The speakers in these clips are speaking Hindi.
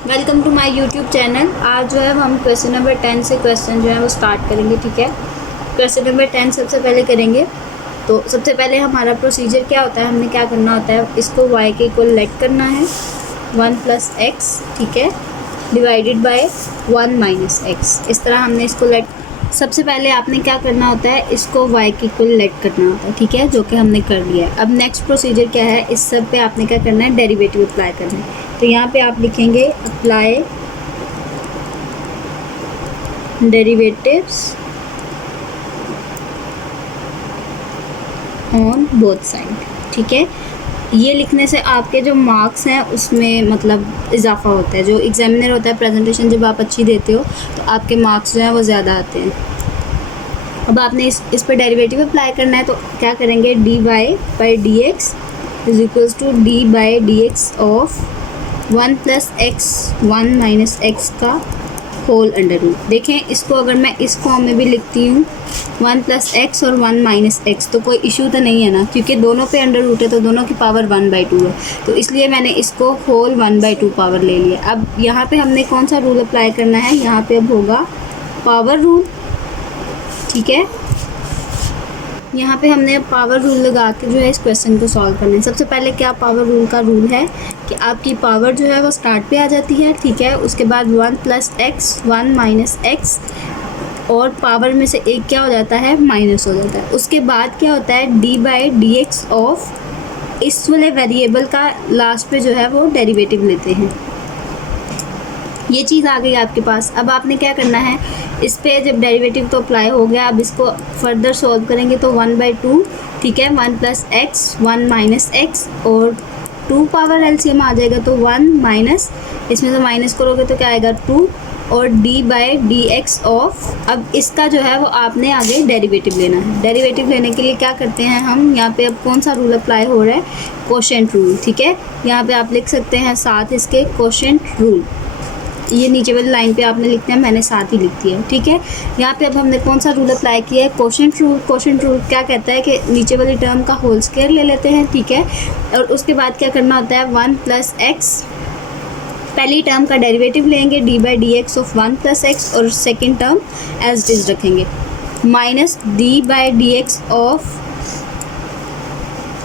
Welcome to my YouTube channel. आज जो है हम क्वेश्चन नंबर 10 से क्वेश्चन जो है वो स्टार्ट करेंगे। ठीक है, क्वेश्चन नंबर 10 सबसे पहले करेंगे। तो सबसे पहले हमारा प्रोसीजर क्या होता है, हमने क्या करना होता है, इसको y के इक्वल लेट करना है 1 + x, ठीक है, डिवाइडेड बाय 1 - x। इस तरह हमने इसको लेट, सबसे पहले आपने क्या करना होता है, इसको y के इक्वल लेट करना होता है, ठीक है, जो कि हमने कर लिया है। अब नेक्स्ट प्रोसीजर क्या है, इस सब पे आपने क्या करना है, डेरिवेटिव अप्लाई करना है। तो यहाँ पे आप लिखेंगे apply derivatives on both side, ठीक है। ये लिखने से आपके जो मार्क्स हैं उसमें मतलब इजाफा होता है। जो एग्जामिनर होता है, प्रेजेंटेशन जब आप अच्छी देते हो तो आपके मार्क्स जो हैं वो ज़्यादा आते हैं। अब आपने इस पर डेरिवेटिव अप्लाई करना है, तो क्या करेंगे, dy/dx is equals to d/dx of 1 + x 1 - x का होल अंडर रूट। देखें, इसको अगर मैं इस फॉर्म में भी लिखती हूँ 1 + x और 1 - x, तो कोई इशू तो नहीं है ना, क्योंकि दोनों पे अंडर रूट है तो दोनों की पावर 1/2 है। तो इसलिए मैंने इसको होल 1/2 पावर ले लिया। अब यहाँ पे हमने कौन सा रूल अप्लाई करना है, यहाँ पे अब होगा पावर रूल, ठीक है। यहाँ पे हमने अब पावर रूल लगा के जो है इस क्वेश्चन को सॉल्व करना है। सबसे पहले क्या पावर रूल का रूल है कि आपकी पावर जो है वो स्टार्ट पे आ जाती है, ठीक है। उसके बाद 1 + x 1 - x, और पावर में से एक क्या हो जाता है, माइनस हो जाता है। उसके बाद क्या होता है, d/dx ऑफ इस वाले वेरिएबल का लास्ट पे जो है वो डेरिवेटिव लेते हैं। ये चीज़ आ गई आपके पास। अब आपने क्या करना है, इस पे जब डेरिवेटिव तो अप्लाई हो गया, अब इसको फर्दर सॉल्व करेंगे तो 1/2, ठीक है, 1 + x 1 - x, और 2 पावर एलसीएम आ जाएगा तो 1 माइनस, इसमें से माइनस करोगे तो क्या आएगा 2, और d/dx ऑफ, अब इसका जो है वो आपने आगे डेरिवेटिव लेना है। डेरिवेटिव लेने के लिए क्या करते हैं हम, यहाँ पे अब कौन सा रूल अप्लाई हो रहा है, कोशेंट रूल, ठीक है। यहाँ पे आप लिख सकते हैं साथ इसके कोशेंट रूल। ये नीचे वाली लाइन पे आपने लिखना है, मैंने साथ ही लिख दिया है, ठीक है। यहाँ पे अब हमने कौन सा रूल अप्लाई किया है, कोशेंट रूल। कोशेंट रूल क्या कहता है कि नीचे वाली टर्म का होल स्क्वायर ले लेते हैं, ठीक है। और उसके बाद क्या करना होता है, 1 + x, पहली टर्म का डेरिवेटिव लेंगे d/dx ऑफ 1 + x, और second term as it is रखेंगे, माइनस d/dx ऑफ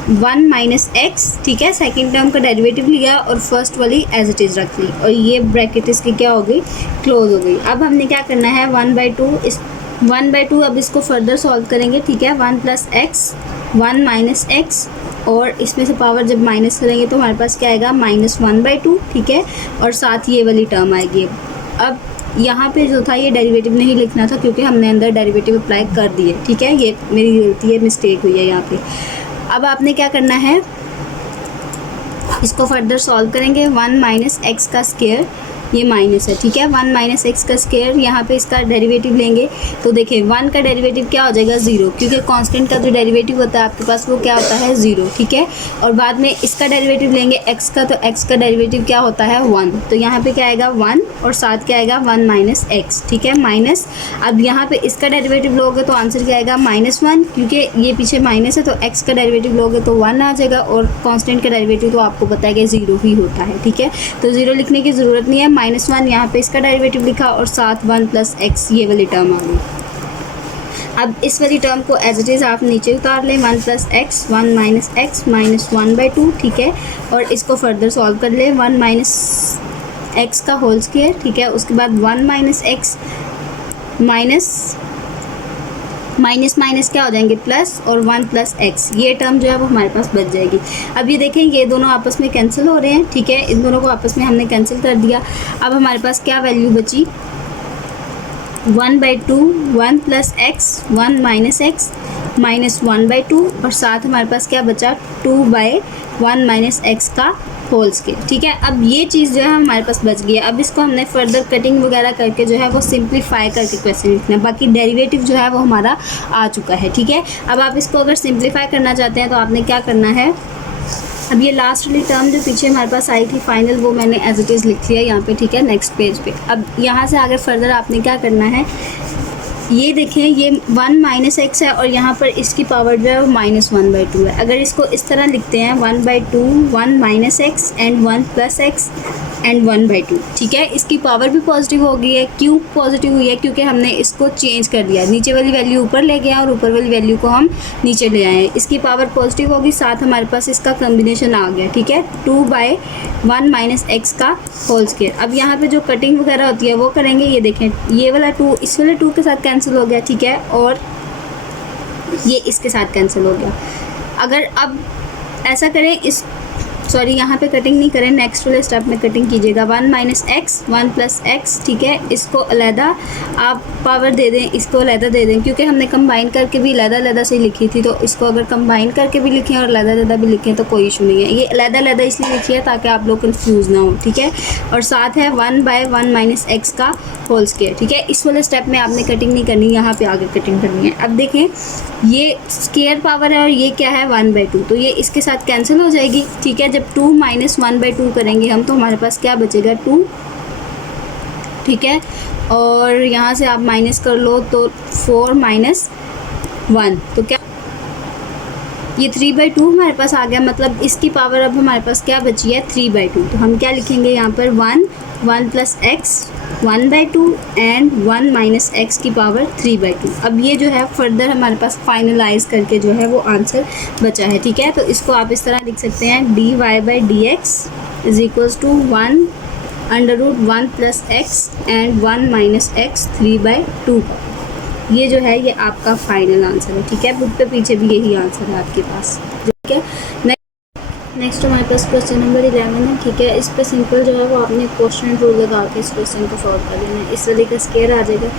1 - x, ठीक है। सेकेंड टर्म का डेरिवेटिव लिया और फर्स्ट वाली एज इट इज़ रख ली, और ये ब्रैकेट इसकी क्या हो गई, क्लोज हो गई। अब हमने क्या करना है, 1/2, इस 1/2 अब इसको फर्दर सॉल्व करेंगे, ठीक है। 1 + x 1 - x, और इसमें से पावर जब माइनस करेंगे तो हमारे पास क्या आएगा, -1/2, ठीक है, और साथ ये वाली टर्म आएगी। अब यहाँ पे जो था ये डेरिवेटिव नहीं लिखना था, क्योंकि हमने अंदर डेरिवेटिव अप्लाई कर दिए, ठीक है। ये मेरी गलती है, मिस्टेक हुई है यहाँ पे। अब आपने क्या करना है, इसको फर्दर सॉल्व करेंगे, 1 - x का स्क्वायर, ये माइनस है, ठीक है, 1 - x का स्क्वायर। यहाँ पे इसका डेरिवेटिव लेंगे तो देखिए 1 का डेरिवेटिव क्या हो जाएगा, 0, क्योंकि कांस्टेंट का जो डेरिवेटिव होता है आपके पास वो क्या होता है, 0, ठीक है। और बाद में इसका डेरिवेटिव लेंगे x का, तो x का डेरिवेटिव क्या होता है, 1, तो यहाँ पे क्या आएगा 1, और साथ क्या आएगा 1 - x, ठीक है, माइनस। अब यहाँ पे इसका डेरिवेटिव लोगे तो आंसर क्या आएगा, -1, क्योंकि ये पीछे माइनस है, तो x का डेरिवेटिव लोगे तो 1 आ जाएगा, और कांस्टेंट का डेरिवेटिव तो आपको पता है कि 0 ही होता है, ठीक है। तो 0 लिखने की ज़रूरत नहीं है, -1 यहाँ पे इसका डेरिवेटिव लिखा, और साथ 1 + x ये वाली टर्म आ गई। अब इस वाली टर्म को एज इट इज़ आप नीचे उतार लें, 1 + x 1 - x -1/2, ठीक है, और इसको फर्दर सॉल्व कर लें, 1 - x का होल स्क्वायर, ठीक है। उसके बाद 1 - x माइनस क्या हो जाएंगे, प्लस, और 1 + x, ये टर्म जो है वो हमारे पास बच जाएगी। अब ये देखें, ये दोनों आपस में कैंसिल हो रहे हैं, ठीक है, इन दोनों को आपस में हमने कैंसिल कर दिया। अब हमारे पास क्या वैल्यू बची, 1/2, 1 + x 1 - x -1/2, और साथ हमारे पास क्या बचा, 2/1 - x का होल स्क्वायर, ठीक है। अब ये चीज़ जो है हमारे पास बच गई है। अब इसको हमने फर्दर कटिंग वगैरह करके जो है वो सिंप्लीफाई करके क्वेश्चन लिखना है। बाकी डेरिवेटिव जो है वो हमारा आ चुका है, ठीक है। अब आप इसको अगर सिंप्लीफाई करना चाहते हैं तो आपने क्या करना है, अब ये लास्ट वाली टर्म जो पीछे हमारे पास आई थी फाइनल, वो मैंने एज इट इज़ लिख लिया यहाँ पे, ठीक है, नेक्स्ट पेज पे। अब यहाँ से आगे फर्दर आपने क्या करना है, ये देखें, ये 1 माइनस एक्स है और यहाँ पर इसकी पावर जो है वो -1/2 है। अगर इसको इस तरह लिखते हैं 1/2 1 minus x and 1 plus x and 1/2, ठीक है। इसकी पावर भी पॉजिटिव हो गई है। क्यों पॉजिटिव हुई है? क्योंकि हमने इसको चेंज कर दिया, नीचे वाली वैल्यू ऊपर ले गया और ऊपर वाली वैल्यू को हम नीचे ले आए। इसकी पावर पॉजिटिव होगी, साथ हमारे पास इसका कम्बिनेशन आ गया, ठीक है, 2/1 माइनस एक्स का होल स्क्वायर। अब यहाँ पे जो कटिंग वगैरह होती है वो करेंगे। ये देखें, ये वाला 2 इस वाले 2 के साथ कैंसिल हो गया, ठीक है, और ये इसके साथ कैंसिल हो गया। अगर अब ऐसा करें, इस सॉरी यहाँ पे कटिंग नहीं करें, नेक्स्ट वाले स्टेप में कटिंग कीजिएगा। 1 माइनस एक्स 1 प्लस एक्स, ठीक है, इसको अलहदा आप पावर दे दें, इसको अलहदा दे दें, क्योंकि हमने कंबाइन करके भी अलहदा से लिखी थी, तो इसको अगर कंबाइन करके भी लिखें और अलहदा भी लिखें तो कोई इशू नहीं है। ये अलहदा इसलिए लिखी है ताकि आप लोग कंफ्यूज ना हो, ठीक है। और साथ है 1/1 माइनस एक्स का होल स्क्वायर, ठीक है। इस वाले स्टेप में आपने कटिंग नहीं करनी, यहाँ पे आगे कटिंग करनी है। अब देखें, ये स्क्वायर पावर है और ये क्या है 1/2, तो ये इसके साथ कैंसिल हो जाएगी, ठीक है। जब 2 माइनस 1/2 करेंगे हम तो हमारे पास क्या बचेगा 2, ठीक है। और यहाँ से आप माइनस कर लो तो 4 माइनस 1, तो क्या ये 3/2 हमारे पास आ गया। मतलब इसकी पावर अब हमारे पास क्या बची है 3/2। तो हम क्या लिखेंगे यहाँ पर 1 plus x 1/2 and 1 minus x की पावर 3/2। अब ये जो है फर्दर हमारे पास फाइनलाइज करके जो है वो आंसर बचा है, ठीक है। तो इसको आप इस तरह लिख सकते हैं dy/dx is equals to 1/1 plus x and 1 minus x 3/2। ये जो है ये आपका फाइनल आंसर है, ठीक है। बुक पे पीछे भी यही आंसर है आपके पास, ठीक है। नेक्स्ट हमारे पास क्वेश्चन नंबर 11 है, ठीक है। इस पर सिंपल जो है वो आपने क्वेश्चन रूल लगा के इस क्वेश्चन को सॉल्व कर लेना है। इस वाले का स्क्वायर आ जाएगा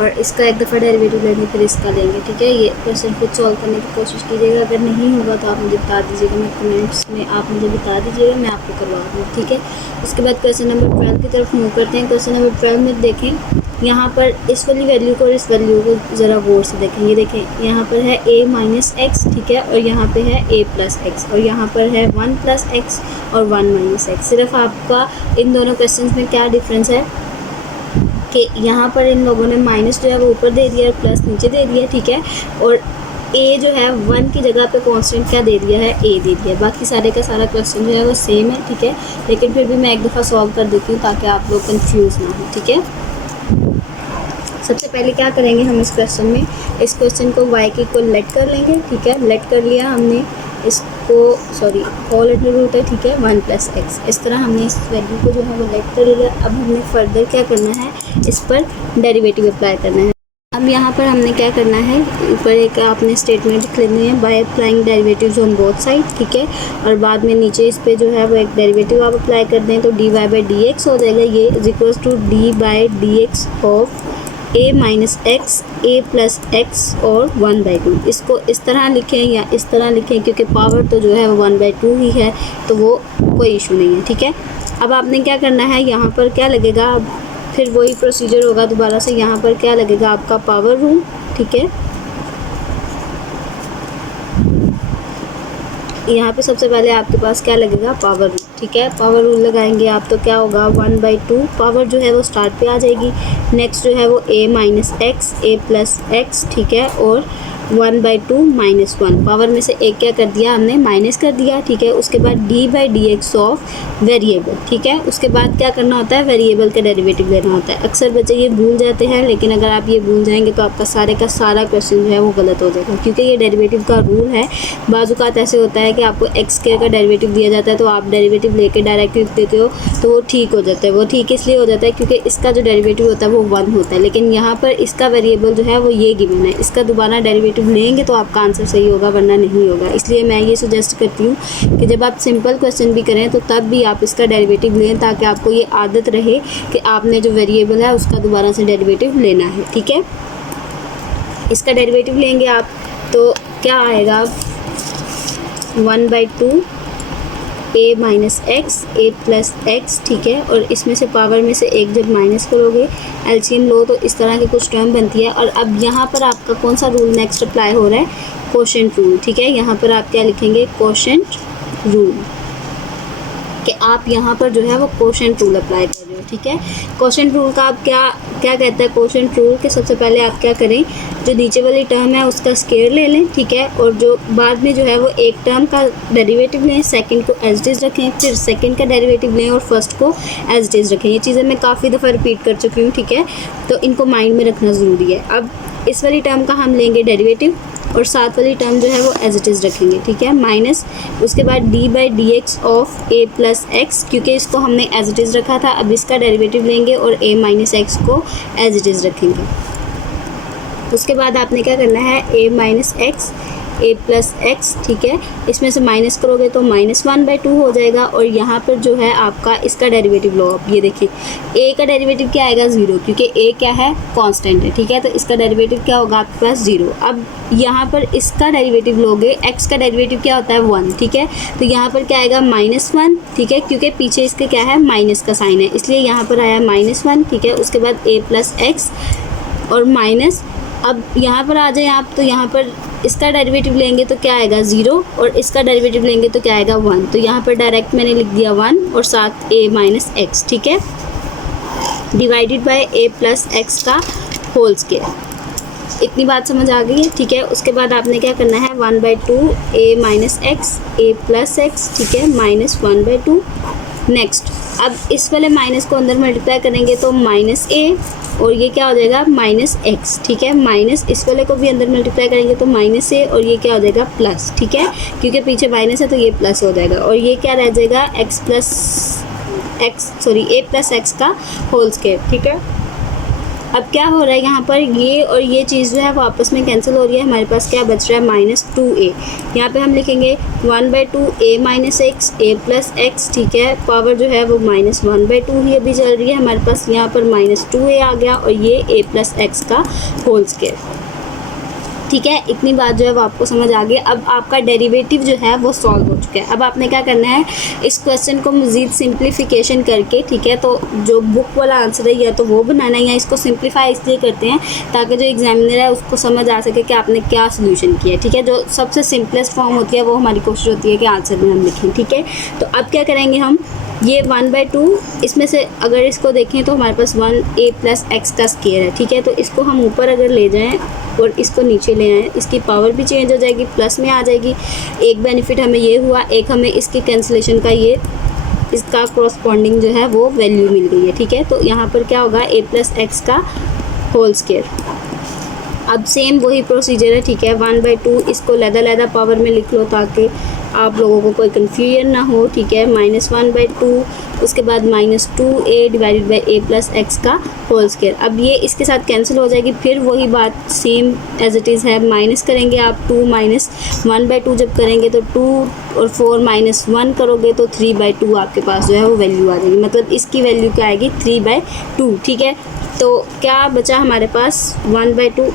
और इसका एक दफ़ा डेरिवेटिव लेंगे, फिर इसका लेंगे, ठीक है। ये क्वेश्चन खुद सॉल्व करने की कोशिश कीजिएगा, अगर नहीं होगा तो आप मुझे बता दीजिएगा, मैं कमेंट्स में आप मुझे बता दीजिएगा, मैं आपको करवा दूँगी, ठीक है। उसके बाद क्वेश्चन नंबर 12 की तरफ मूव करते हैं। क्वेश्चन नंबर 12 में देखें, यहाँ पर इस वाली वैल्यू को और इस वैल्यू को ज़रा गौर से देखें। ये देखें, यहाँ पर है a माइनस एक्स, ठीक है, और यहाँ पे है a प्लस एक्स, और यहाँ पर है 1 प्लस एक्स और 1 माइनस एक्स। सिर्फ आपका इन दोनों क्वेश्चन में क्या डिफरेंस है कि यहाँ पर इन लोगों ने माइनस जो है वो ऊपर दे दिया और प्लस नीचे दे दिया, ठीक है। और a जो है 1 की जगह पे कांस्टेंट क्या दे दिया है, a दे दिया। बाकी सारे का सारा क्वेश्चन जो है वो सेम है, ठीक है, लेकिन फिर भी मैं एक दफ़ा सॉल्व कर देती हूँ ताकि आप लोग कंफ्यूज ना हो, ठीक है। सबसे पहले क्या करेंगे हम इस क्वेश्चन में, इस क्वेश्चन को y के इक्वल लेट कर लेंगे, ठीक है। लेट कर लिया हमने इसको, सॉरी होल अंडर रूट है, ठीक है, 1 प्लस एक्स। इस तरह हमने इस वैल्यू को जो है वो लेट कर लिया। अब हमने फर्दर क्या करना है, इस पर डेरिवेटिव अप्लाई करना है। अब यहाँ पर हमने क्या करना है, ऊपर एक आपने स्टेटमेंट लिख लेनी है, by applying derivatives on both side, ठीक है। और बाद में नीचे इस पे जो है वो एक डेरिवेटिव आप अप्लाई कर दें तो dy/dx हो जाएगा। ये is equals to d/dx of a minus x a plus x और 1/2। इसको इस तरह लिखें या इस तरह लिखें, क्योंकि पावर तो जो है वो 1/2 ही है, तो वो कोई इशू नहीं है, ठीक है। अब आपने क्या करना है, यहाँ पर क्या लगेगा, अब फिर वही प्रोसीजर होगा दोबारा से। यहाँ पर क्या लगेगा आपका पावर रूल, ठीक है। यहाँ पे सबसे पहले आपके पास क्या लगेगा, पावर रूल, ठीक है। पावर रूल लगाएंगे आप तो क्या होगा 1/2, पावर जो है वो स्टार्ट पे आ जाएगी। नेक्स्ट जो है वो a minus x a plus x, ठीक है, और 1/2 माइनस 1, पावर में से एक क्या कर दिया हमने, माइनस कर दिया, ठीक है। उसके बाद d/dx ऑफ वेरिएबल, ठीक है। उसके बाद क्या करना होता है, वेरिएबल का डेरिवेटिव लेना होता है। अक्सर बच्चे ये भूल जाते हैं, लेकिन अगर आप ये भूल जाएंगे तो आपका सारे का सारा क्वेश्चन जो है वो गलत हो जाएगा, क्योंकि ये डेरिवेटिव का रूल है। बाज़-औक़ात ऐसे होता है कि आपको एक्स स्क्वायर का डेरिवेटिव दिया जाता है तो आप डेरिवेटिव लेके डायरेक्ट लिख देते हो, तो वो ठीक हो जाता है। वो ठीक इसलिए हो जाता है क्योंकि इसका जो डेरिवेटिव होता है वो 1 होता है, लेकिन यहाँ पर इसका वेरिएबल जो है वो ये गिवन है। इसका दोबारा डेरिवेटिव लेंगे तो आपका आंसर सही होगा, वरना नहीं होगा। इसलिए मैं ये सजेस्ट करती हूँ कि जब आप सिंपल क्वेश्चन भी करें तो तब भी आप इसका डेरिवेटिव लें, ताकि आपको ये आदत रहे कि आपने जो वेरिएबल है उसका दोबारा से डेरिवेटिव लेना है, ठीक है। इसका डेरिवेटिव लेंगे आप तो क्या आएगा, 1/2 a minus x a plus x, ठीक है। और इसमें से पावर में से एक जब माइनस करोगे, एलसीएम लो, तो इस तरह की कुछ टर्म बनती है। और अब यहाँ पर आपका कौन सा रूल नेक्स्ट अप्लाई हो रहा है, कोशेंट रूल, ठीक है। यहाँ पर आप क्या लिखेंगे, कोशेंट रूल, कि आप यहाँ पर जो है वो कोशेंट रूल अप्लाई कर रहे हो, ठीक है। कोशेंट रूल का आप क्या कहता है कोशेंट रूल के, सबसे पहले आप क्या करें, जो नीचे वाली टर्म है उसका स्क्वायर ले लें, ठीक है, और जो बाद में जो है वो एक टर्म का डेरिवेटिव लें, सेकंड को एज इट इज़ रखें, फिर सेकंड का डेरिवेटिव लें और फर्स्ट को एज इट इज़ रखें। ये चीज़ें मैं काफ़ी दफ़ा रिपीट कर चुकी हूँ, ठीक है, तो इनको माइंड में रखना ज़रूरी है। अब इस वाली टर्म का हम लेंगे डेरिवेटिव और साथ वाली टर्म जो है वो एज इट इज़ रखेंगे, ठीक है, माइनस उसके बाद d/dx of a plus x, क्योंकि इसको हमने एज इट इज़ रखा था, अब इसका डेरिवेटिव लेंगे और a माइनस एक्स को एज इट इज़ रखेंगे। उसके बाद आपने क्या करना है, a minus x a plus x, ठीक है, इसमें से माइनस करोगे तो -1/2 हो जाएगा और यहाँ पर जो है आपका इसका डेरिवेटिव लो। आप ये देखिए a का डेरिवेटिव क्या आएगा 0, क्योंकि a क्या है कांस्टेंट है, ठीक है, तो इसका डेरिवेटिव क्या होगा आपके पास 0। अब यहाँ पर इसका डेरिवेटिव लोगे, x का डेरिवेटिव क्या होता है 1, ठीक है, तो यहाँ पर क्या आएगा -1, ठीक है, क्योंकि पीछे इसके क्या है माइनस का साइन है, इसलिए यहाँ पर आया -1, ठीक है। उसके बाद a प्लस एक्स और माइनस, अब यहाँ पर आ जाए आप, तो यहाँ पर इसका डेरिवेटिव लेंगे तो क्या आएगा 0 और इसका डेरिवेटिव लेंगे तो क्या आएगा 1, तो यहाँ पर डायरेक्ट मैंने लिख दिया 1 और साथ a माइनस एक्स, ठीक है, divided by a plus x का होल स्क्वायर। इतनी बात समझ आ गई है, ठीक है। उसके बाद आपने क्या करना है 1/2 a minus x a plus x, ठीक है, -1/2। नेक्स्ट, अब इस वाले माइनस को अंदर मल्टीप्लाई करेंगे तो -a और ये क्या हो जाएगा -x, ठीक है, माइनस इस वाले को भी अंदर मल्टीप्लाई करेंगे तो -a और ये क्या हो जाएगा प्लस, ठीक है, क्योंकि पीछे माइनस है तो ये प्लस हो जाएगा और ये क्या रह जाएगा a प्लस एक्स का होल स्क्वायर, ठीक है। अब क्या हो रहा है यहाँ पर, ये और ये चीज़ जो है वो आपस में कैंसिल हो रही है, हमारे पास क्या बच रहा है -2a। यहाँ पे हम लिखेंगे 1/2 a minus x a plus x, ठीक है, पावर जो है वो -1/2 ही अभी चल रही है हमारे पास, यहाँ पर -2a आ गया और ये a प्लस एक्स का होल स्क्वायर, ठीक है। इतनी बात जो है वो आपको समझ आ गई। अब आपका डेरिवेटिव जो है वो सॉल्व हो चुका है। अब आपने क्या करना है, इस क्वेश्चन को मज़ीद सिंप्लीफिकेशन करके, ठीक है, तो जो बुक वाला आंसर है या तो वो बनाना है या इसको सिंप्लीफाई इसलिए करते हैं ताकि जो एग्जामिनर है उसको समझ आ सके कि आपने क्या सोल्यूशन किया है, ठीक है। जो सबसे सिंपलेस्ट फॉर्म होती है वो हमारी कोशिश होती है कि आंसर में हम लिखें, ठीक है। तो अब क्या करेंगे हम, ये 1/2 इसमें से अगर इसको देखें तो हमारे पास 1a प्लस एक्स का स्क्वायर है, ठीक है, तो इसको हम ऊपर अगर ले जाएं और इसको नीचे ले आएँ, इसकी पावर भी चेंज हो जाएगी, प्लस में आ जाएगी। एक बेनिफिट हमें ये हुआ, एक हमें इसकी कैंसिलेशन का ये इसका कॉरस्पॉन्डिंग जो है वो वैल्यू मिल गई है, ठीक है। तो यहाँ पर क्या होगा a प्लस एक्स का होल स्क्वायर। अब सेम वही प्रोसीजर है, ठीक है, 1/2 इसको लैदा पावर में लिख लो ताकि आप लोगों को कोई कन्फ्यूजन ना हो, ठीक है, -1/2 उसके बाद -2a divided by a plus x का होल स्क्वायर। अब ये इसके साथ कैंसिल हो जाएगी, फिर वही बात सेम एज इट इज़ है, माइनस करेंगे आप 2 माइनस 1/2 जब करेंगे तो 2 और 4 माइनस 1 करोगे तो 3/2 आपके पास जो है वो वैल्यू आ जाएगी, मतलब इसकी वैल्यू क्या आएगी 3/2, ठीक है। तो क्या बचा हमारे पास 1/2।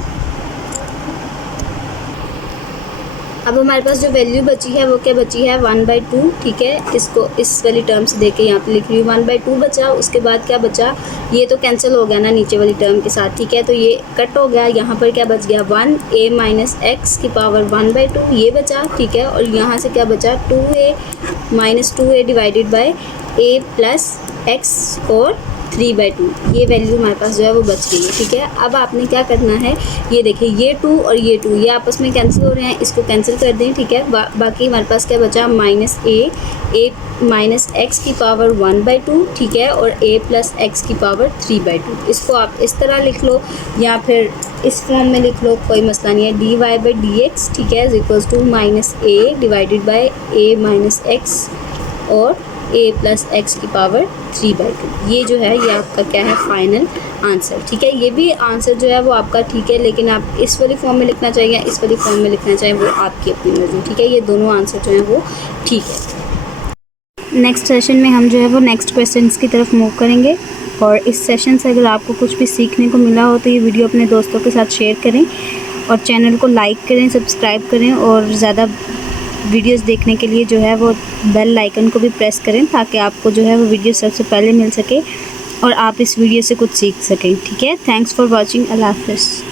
अब हमारे पास जो वैल्यू बची है वो क्या बची है 1/2, ठीक है, इसको इस वाली टर्म से देके यहाँ पे लिख रही हूँ 1/2 बचा। उसके बाद क्या बचा, ये तो कैंसिल हो गया ना नीचे वाली टर्म के साथ, ठीक है, तो ये कट हो गया। यहाँ पर क्या बच गया 1a माइनस एक्स की पावर 1/2 ये बचा, ठीक है, और यहाँ से क्या बचा 2a minus 2a divided by a plus x और 3/2 ये वैल्यू हमारे पास जो है वो बच गई है, ठीक है। अब आपने क्या करना है, ये देखिए ये 2 और ये 2 ये आपस में कैंसिल हो रहे हैं, इसको कैंसिल कर दें, ठीक है। बाकी हमारे पास क्या बचा -a माइनस एक्स की पावर 1/2, ठीक है, और a प्लस एक्स की पावर 3/2। इसको आप इस तरह लिख लो या फिर इस फॉर्म में लिख लो, कोई मसला नहीं है, dy/dx, ठीक है, equals to -a divided by a minus x और a प्लस एक्स की पावर 3/2। ये जो है ये आपका क्या है फाइनल आंसर, ठीक है। ये भी आंसर जो है वो आपका ठीक है, लेकिन आप इस वाली फॉर्म में लिखना चाहिए या इस वाली फॉर्म में लिखना चाहिए वो आपकी अपनी मर्जी, ठीक है। ये दोनों आंसर जो है वो ठीक है। नेक्स्ट सेशन में हम जो है वो नेक्स्ट क्वेश्चंस की तरफ मूव करेंगे और इस सेशन से अगर आपको कुछ भी सीखने को मिला हो तो ये वीडियो अपने दोस्तों के साथ शेयर करें और चैनल को लाइक करें, सब्सक्राइब करें और ज़्यादा वीडियोस देखने के लिए जो है वो बेल आइकन को भी प्रेस करें ताकि आपको जो है वो वीडियो सबसे पहले मिल सके और आप इस वीडियो से कुछ सीख सकें, ठीक है। थैंक्स फॉर वॉचिंग, अल्लाह हाफ़िज़।